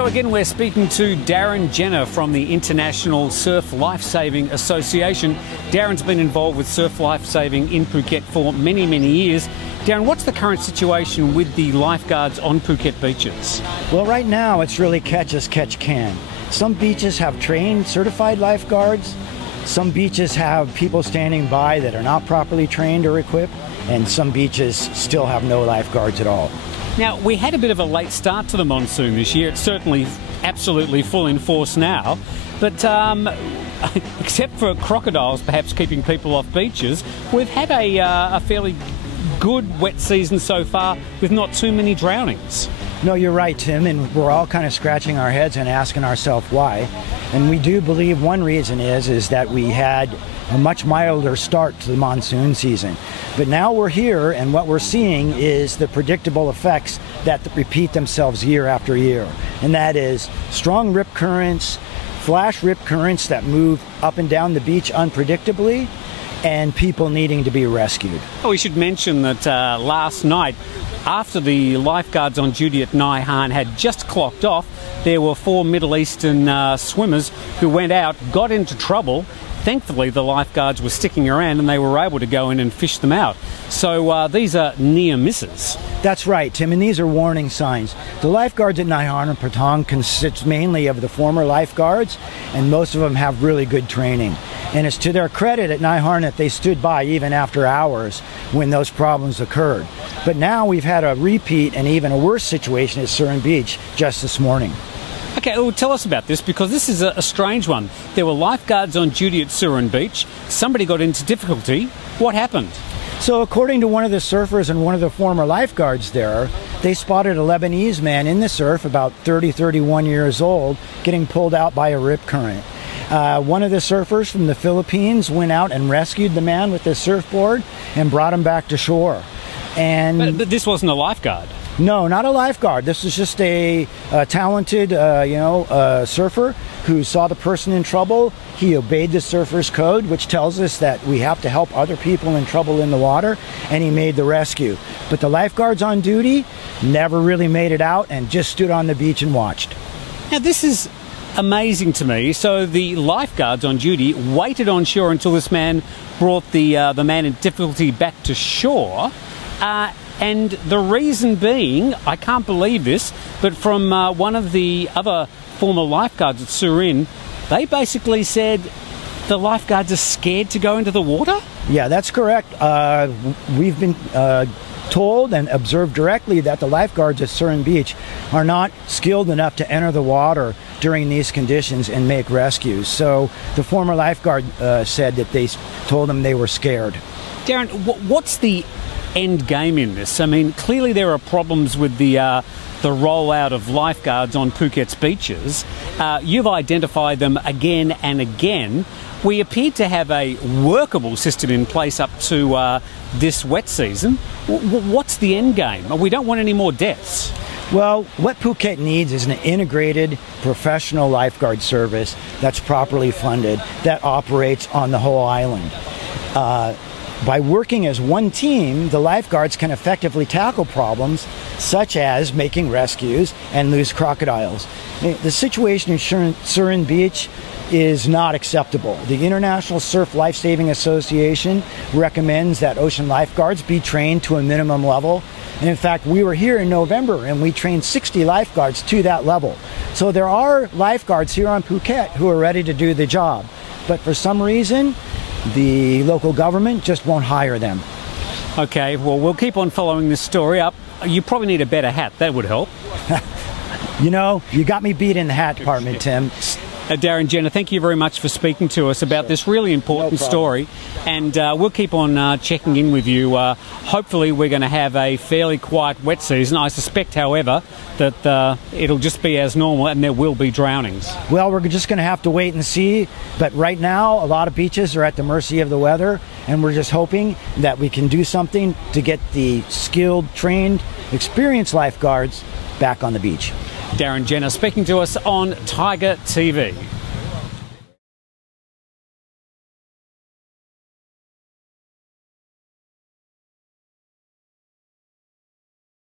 So again, we're speaking to Darren Jenner from the International Surf Lifesaving Association. Darren's been involved with surf lifesaving in Phuket for many, many years. Darren, what's the current situation with the lifeguards on Phuket beaches? Well, right now it's really catch as catch can. Some beaches have trained, certified lifeguards. Some beaches have people standing by that are not properly trained or equipped, and some beaches still have no lifeguards at all. Now, we had a bit of a late start to the monsoon this year. It's certainly absolutely full in force now, but except for crocodiles perhaps keeping people off beaches, we've had a fairly good wet season so far with not too many drownings. No, you're right, Tim, and we're all kind of scratching our heads and asking ourselves why. And we do believe one reason is that we had a much milder start to the monsoon season. But now we're here, and what we're seeing is the predictable effects that repeat themselves year after year. And that is strong rip currents, flash rip currents that move up and down the beach unpredictably, and people needing to be rescued. Oh, we should mention that last night, after the lifeguards on duty at Nai Han had just clocked off, there were 4 Middle Eastern swimmers who went out, got into trouble. Thankfully, the lifeguards were sticking around and they were able to go in and fish them out. So these are near misses. That's right, Tim, and these are warning signs. The lifeguards at Nai Han and Patong consist mainly of the former lifeguards, and most of them have really good training. And it's to their credit at Nai Han that they stood by even after hours when those problems occurred. But now we've had a repeat and even a worse situation at Surin Beach just this morning. Okay, well, tell us about this, because this is a strange one. There were lifeguards on duty at Surin Beach. Somebody got into difficulty. What happened? So according to one of the surfers and one of the former lifeguards there, they spotted a Lebanese man in the surf, about 30, 31 years old, getting pulled out by a rip current. One of the surfers from the Philippines went out and rescued the man with his surfboard and brought him back to shore. And But this wasn't a lifeguard. No, not a lifeguard. This is just a talented, surfer who saw the person in trouble. He obeyed the surfer's code, which tells us that we have to help other people in trouble in the water, and he made the rescue. But the lifeguards on duty never really made it out and just stood on the beach and watched. Now, this is amazing to me. So the lifeguards on duty waited on shore until this man brought the man in difficulty back to shore. And the reason being, I can't believe this, but from one of the other former lifeguards at Surin, they basically said the lifeguards are scared to go into the water? Yeah, that's correct. We've been told and observed directly that the lifeguards at Surin Beach are not skilled enough to enter the water during these conditions and make rescues. So the former lifeguard said that they told them they were scared. Darren, what's the end game in this? I mean, clearly there are problems with the rollout of lifeguards on Phuket's beaches. You've identified them again and again. We appear to have a workable system in place up to this wet season. What's the end game? We don't want any more deaths. Well, what Phuket needs is an integrated professional lifeguard service that's properly funded, that operates on the whole island. By working as one team, the lifeguards can effectively tackle problems such as making rescues and loose crocodiles. The situation in Surin Beach is not acceptable. The International Surf Lifesaving Association recommends that ocean lifeguards be trained to a minimum level. And in fact, we were here in November and we trained 60 lifeguards to that level. So there are lifeguards here on Phuket who are ready to do the job. But for some reason, the local government just won't hire them. Okay, well, we'll keep on following this story up. You probably need a better hat. That would help. You know, you got me beat in the hat department, Tim. Darren Jenner, thank you very much for speaking to us about this really important story, and we'll keep on checking in with you. Hopefully we're going to have a fairly quiet wet season. I suspect, however, that it'll just be as normal and there will be drownings. Well, we're just going to have to wait and see, but right now a lot of beaches are at the mercy of the weather, and we're just hoping that we can do something to get the skilled, trained, experienced lifeguards back on the beach. Darren Jenner speaking to us on Thaiger TV.